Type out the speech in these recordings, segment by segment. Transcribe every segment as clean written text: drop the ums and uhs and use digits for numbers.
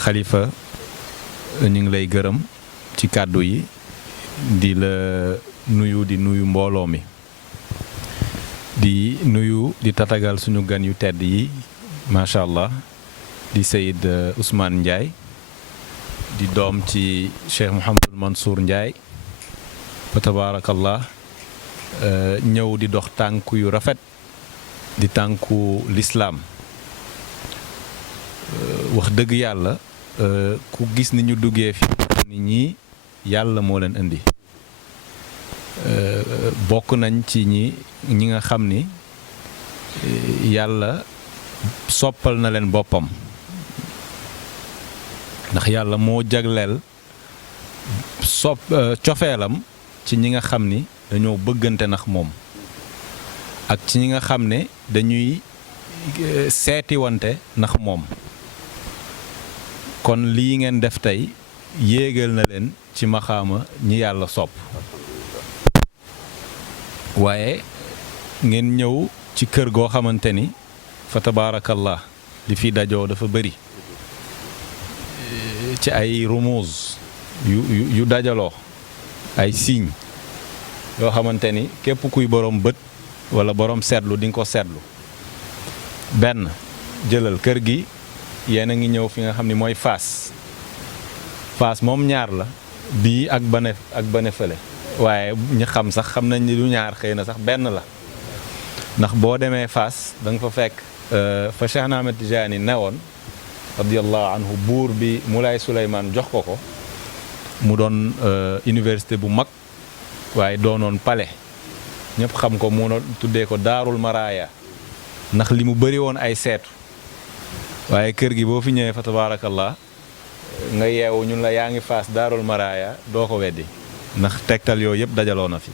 xalifa ñu ngi lay gërëm ci kàddu yi di la nuyu di nuyu mbooloo mi di nuyu di tatagal suñu gan yu tedd yi macha allah di Seyid Ousmane Ndiaye di doom ci Cheikh Mouhamadul Mansour Ndiaye fa tabaarakallah ñëw di dox tànku yu rafet di tànku lislaam wax dëgg yàlla ku gis ni ñu duggee fi nit ñi yàlla moo leen indi bokk nañ ci ñi nga xam ni yàlla soppal na leen boppam ndax yàlla moo jagleel cofeelam ci ñi nga xam ni dañoo bëggante ndax moom ak ci ñi nga xam ne dañuy seeti wante ndax moom kon lii ngeen def tey yéegal na leen ci maxaama ñi yàlla sopp waaye ngeen ñëw ci kër goo xamante ni fa tabaarakallah li fi dajoo dafa bëri ci ay rumuz yu dajaloo ay signe yoo xamante ni képp kuy borom bët wala borom seetlu di nga ko seetlu benn jëlal kër gi yéen a ngi ñëw fi nga xam ni mooy Fass moom ñaar la bii ak bane fële waaye ñi xam sax xam nañ ni du ñaar xëy na sax benn la ndax boo demee Fass da nga fa fekk fa Cheikh Ahmed Tidiane newoon radiyallahu anhu buur bi Moulay Souleymane jox ko mu doon université bu mag waaye doonoon palais ñëpp xam ko mu tuddee ko Daarul Maraya ndax li mu bëri woon ay seetu waaye kër gi boo fi ñëwee fa tabaarakallah nga yeewu ñun la yaa ngi Fass Daarul Maraya doo ko weddi ndax tegtal yooyu yëpp dajaloo na fi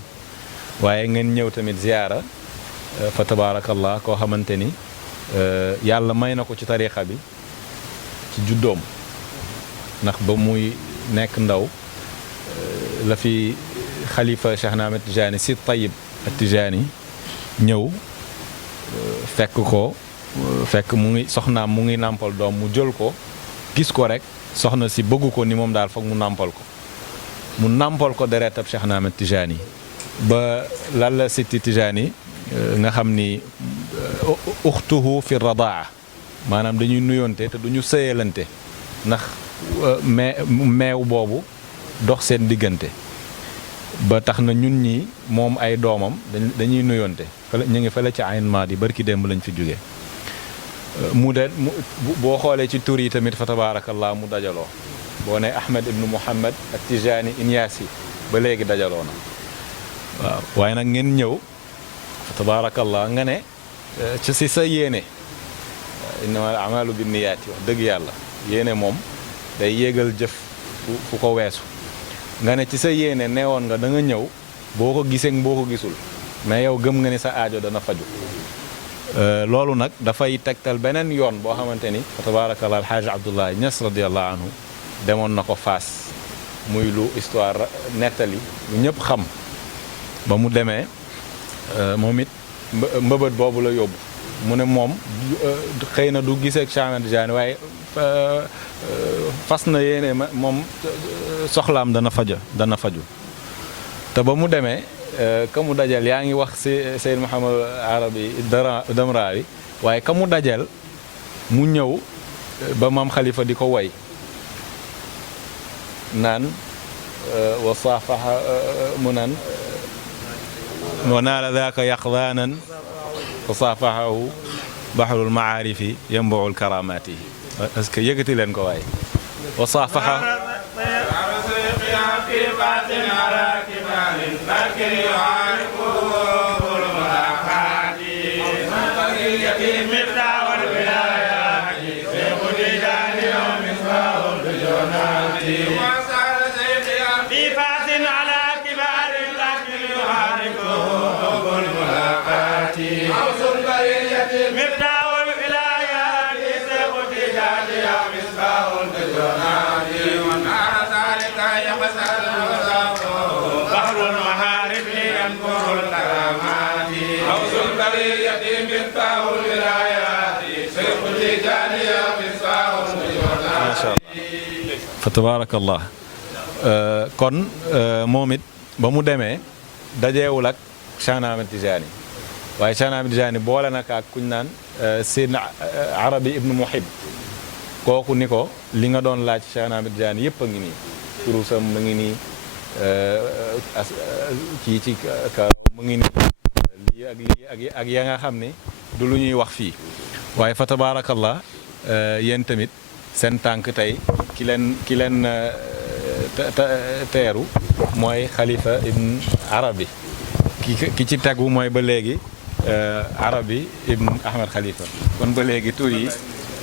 waaye ngeen ñëw tamit ziyaara fa tabaarakallah koo xamante ni yàlla may na ko ci tariixa bi ci juddoom ndax ba muy nekk ndaw la fi xalifa Cheikh Ahmed Tidiane Sy Tayyib Tidiane ñëw fekk mu ngi soxnaam mu ngi nàmpal doom mu jël ko gis ko rek soxna si bëggu ko ni moom daal foog mu nàmpal ko deretab Cheikh Ahmed Tidiane ba lalla sitti Tidiane nga xam ni uxtuhu fi radaa maanaam dañuy nuyoonte te duñu sëyalante ndax meew boobu dox seen diggante ba tax na ñun ñi moom ay doomam dañuy nuyoonte ñu ngi fële ci ayn maadi barki démb lañ fi jóge boo xoolee ci tur yi tamit fa tabaarakallah mu dajaloo boo ne Ahmed ibnu Muhammad ak Tijani Inyaasi ba léegi dajaloo na waaw waaye nag ngeen ñëw fa tabaarakallah nga ne ci si sa yéene innamal a'maalu binniyaati wax dëgg yàlla yéene moom day yéegal jëf fu ko weesu nga ne ci sa yéene neewoon nga da nga ñëw boo ko gisee boo ko gisul mais yow gëm nga ni sa aajo dana faju loolu nag dafay tegtal beneen yoon boo xamante ni fa tabaarakallah alxaaji Abdoulaye Niass radiyallahu anhu demoon na ko Fass muy lu histoire nettali lu ñëpp xam ba mu demee moom it mbëbët boobu la yóbbu mu ne moom xëy na du gisee ak Cheikh Ahmed Tidiane waaye fas na yéene moom soxlaam dana faju te ba mu demee ka mu dajal yaa ngi wax si Seyd Mouhamad Arabi Damrawi waaye ka mu dajal mu ñëw ba maam Khalifa di ko woy naan wa saafaha mu naan wa naala daaka yaqdaanan wa saafahahu bahrul maarifi yambuul karamaati est-ce que yëkkati leen ko waaye wa saafaha macha allah fa tabaarakallah kon moom it ba mu demee dajeewul ak Cheikh Ahmed Tidiane waaye Cheikh Ahmed Tidiane boole na ak kuñ naan Seydina Arabi ibnu Muhib kooku ni ko li nga doon laaj Cheikh Ahmed Tidiane yëpp a ngi nii kurusam mu ngi nii kii ci ka mu ngi nii lii ak ya nga xam ni du lu ñuy wax fii waaye fa tabaarakallah yéen tamit seen tànk tey ki leen teeru mooy Khalifa ibn Arabi ki ci tegu mooy ba léegi Arabi ibn Ahmed Khalifa kon ba léegi tur yi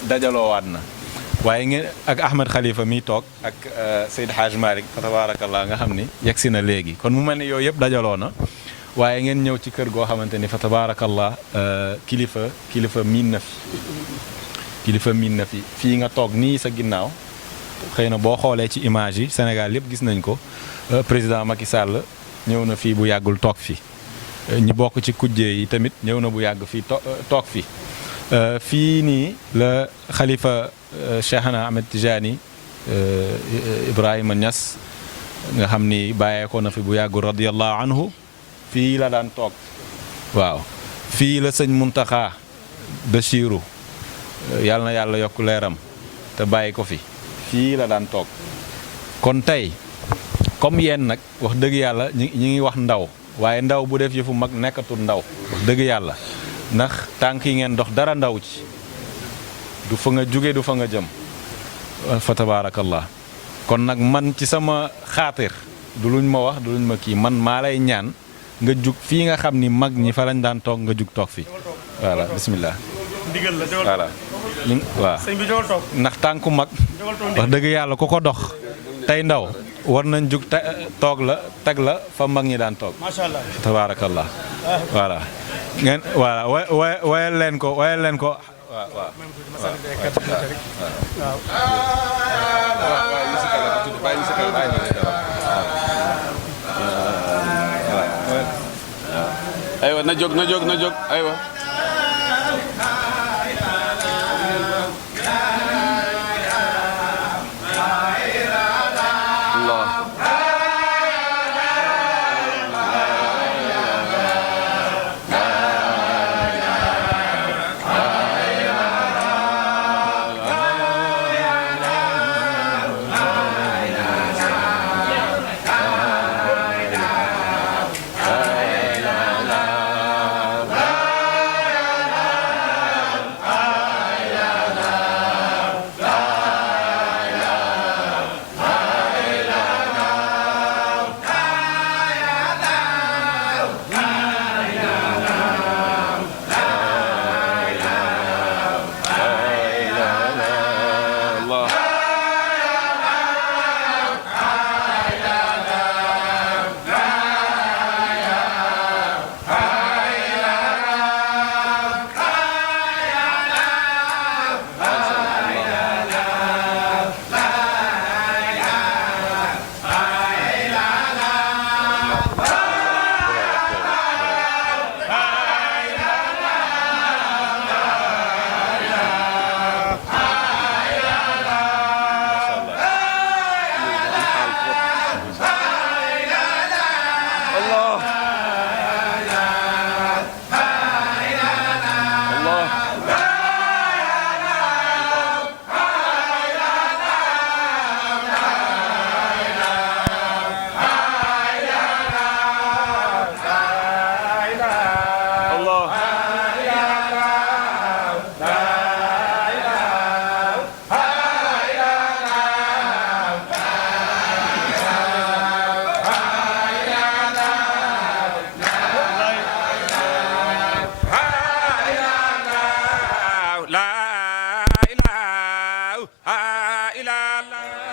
dajaloowaat na waaye ngeen ak Ahmed Khalifa mi toog ak Seyd Hadj Malick fa tabaarakallah nga xam ni yegsi na léegi kon mu mel ni yooyu yëpp dajaloo na waaye ngeen ñëw ci kër goo xamante ni fa tabaarakallah kilifa miin na fi kilifa miin na fi fii nga toog nii sa ginnaaw xëy na boo xoolee ci image yi Sénégal yëpp gis nañ ko président Macky Sall ñëw na fii bu yàggul toog fi ñi bokk ci kujje yi tamit ñëw na bu yàgg fii toog fi fii nii la xalifa Cheikhna Ahmed Tijani Ibrahima Niass nga xam ni bàyyeekoo na fi bu yàggul radiyallahu anhu fii la daan toog waaw fii la sëñ Muntaxa Bachiru yàlla na yàlla yokk leeram te bàyyi ko fi fii la daan toog kon tey comme yéen nag wax dëgg yàlla ñi ngi wax ndaw waaye ndaw bu def yëfu mag nekkatul ndaw wax dëgg yàlla ndax tànk yi ngeen dox dara ndaw ci du fa nga jóge du fa nga jëm fa tabaarakallah kon nag man ci sama xaatir du luñ ma wax du luñ ma kii man maa lay ñaan nga jug fii nga xam ni mag ñi fa lañ daan toog nga jug toog fi voilà bismillah ndigal la voilà waaw sëñ bi jógal toog ndax tànku mag wax dëgg yàlla ku ko dox tey ndaw war nañ jug toog la teg la fa mag ñi daan toog macha allah tabaarakallah voilà ngeen voilà wayal leen ko waaw waaw aywa na jóg aywa la ilaha